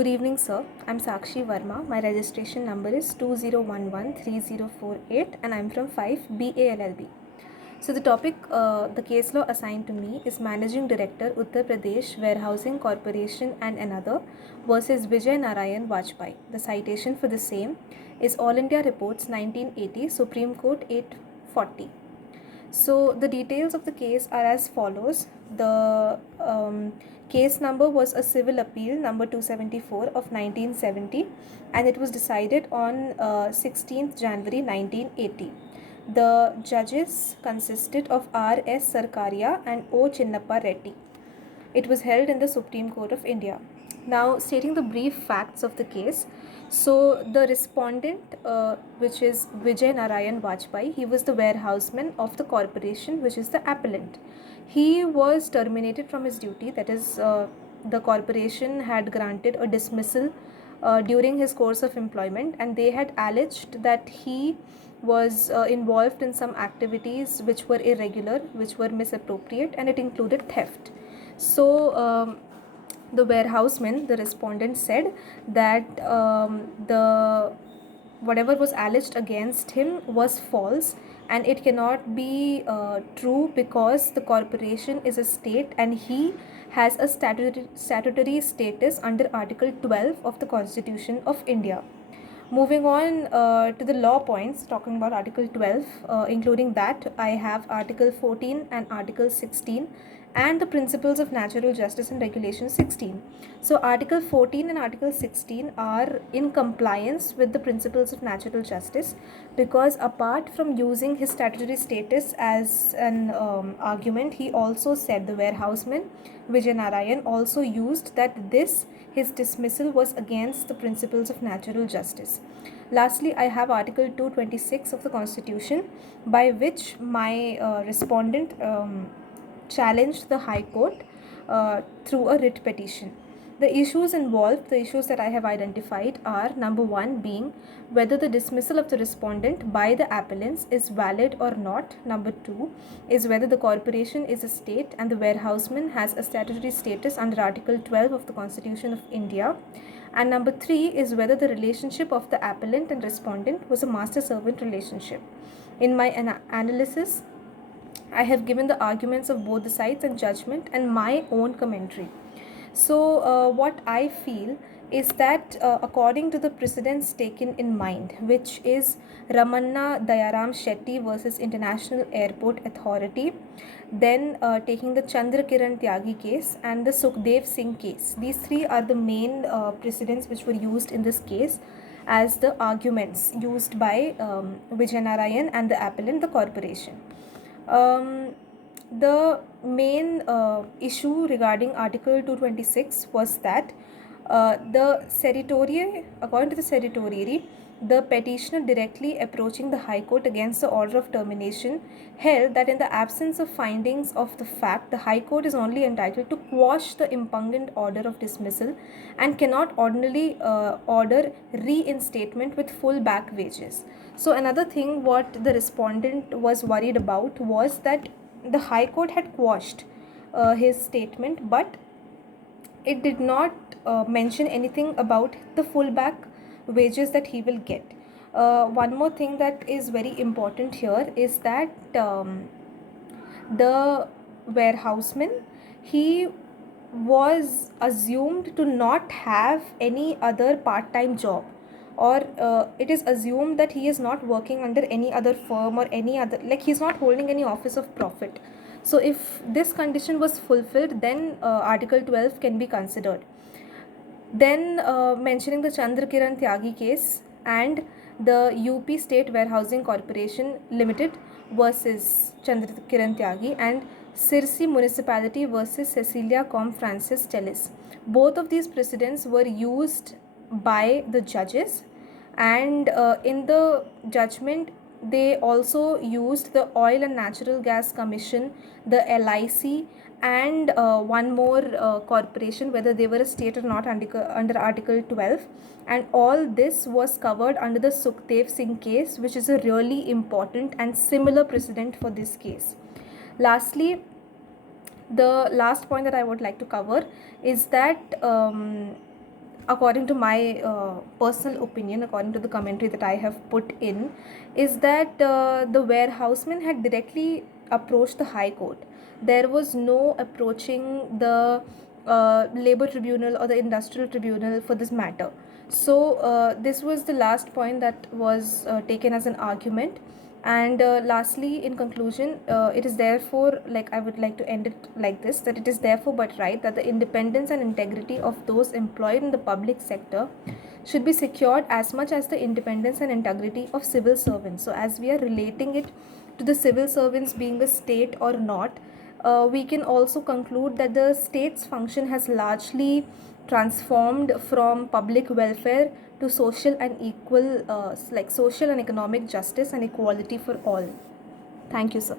Good evening, sir. I'm Sakshi Verma. My registration number is 20113048 and I'm from 5 BALLB. So the case law assigned to me is Managing Director Uttar Pradesh Warehousing Corporation and another versus Vijay Narayan Vajpayee. The citation for the same is All India Reports 1980, Supreme Court 840. So the details of the case are as follows. The case number was a civil appeal number 274 of 1970 and it was decided on 16th January 1980. The judges consisted of R.S. Sarkaria and O. Chinnappa Reddy. It was held in the Supreme Court of India. Now, stating the brief facts of the case. So, the respondent, which is Vijay Narayan Vajpayee, he was the warehouseman of the corporation, which is the appellant. He was terminated from his duty, that is, the corporation had granted a dismissal during his course of employment, and they had alleged that he was involved in some activities which were irregular, which were misappropriate, and it included theft. So, the warehouseman, the respondent, said that the whatever was alleged against him was false and it cannot be true because the corporation is a state and he has a statutory status under Article 12 of the Constitution of India. Moving on to the law points, talking about Article 12, including that, I have Article 14 and Article 16 and the Principles of Natural Justice and Regulation 16. So, Article 14 and Article 16 are in compliance with the Principles of Natural Justice because apart from using his statutory status as an argument, he also said, the warehouseman Vijay Narayan also used that his dismissal was against the principles of natural justice. Lastly, I have Article 226 of the Constitution, by which my respondent challenged the High Court through a writ petition. The issues involved, the issues that I have identified are: number one being whether the dismissal of the respondent by the appellants is valid or not. Number two is whether the corporation is a state and the warehouseman has a statutory status under Article 12 of the Constitution of India. And number three is whether the relationship of the appellant and respondent was a master-servant relationship. In my analysis, I have given the arguments of both the sides and judgment and my own commentary. So, what I feel is that according to the precedents taken in mind, which is Ramanna Dayaram Shetty versus International Airport Authority, then taking the Chandra Kiran Tyagi case and the Sukhdev Singh case. These three are the main precedents which were used in this case as the arguments used by Vijay Narayan and the appellant, the corporation. The main issue regarding Article 226 was that according to the certiorari, the petitioner directly approaching the High Court against the order of termination held that in the absence of findings of the fact, the High Court is only entitled to quash the impugnant order of dismissal and cannot ordinarily order reinstatement with full back wages. So another thing what the respondent was worried about was that the High Court had quashed his statement, but it did not mention anything about the full back wages that he will get. One more thing that is very important here is that the warehouseman, he was assumed to not have any other part-time job, or it is assumed that he is not working under any other firm or any other, like he's not holding any office of profit. So if this condition was fulfilled, then Article 12 can be considered. Then mentioning the Chandra Kiran Tyagi case and the UP State Warehousing Corporation Limited versus Chandra Kiran Tyagi and Sirsi Municipality versus Cecilia Com Francis Tellis. Both of these precedents were used by the judges, and in the judgment they also used the Oil and Natural Gas Commission, the LIC, and one more corporation, whether they were a state or not, under Article 12, and all this was covered under the Sukhdev Singh case, which is a really important and similar precedent for this case. Lastly, the last point that I would like to cover is that according to my personal opinion, according to the commentary that I have put in, is that the warehouseman had directly approached the High Court. There was no approaching the labor tribunal or the industrial tribunal for this matter. So this was the last point that was taken as an argument. And lastly, in conclusion, it is therefore, like I would like to end it like this, that it is therefore but right that the independence and integrity of those employed in the public sector should be secured as much as the independence and integrity of civil servants. So as we are relating it to the civil servants being a state or not, we can also conclude that the state's function has largely transformed from public welfare to social and equal, like social and economic justice and equality for all. Thank you, sir.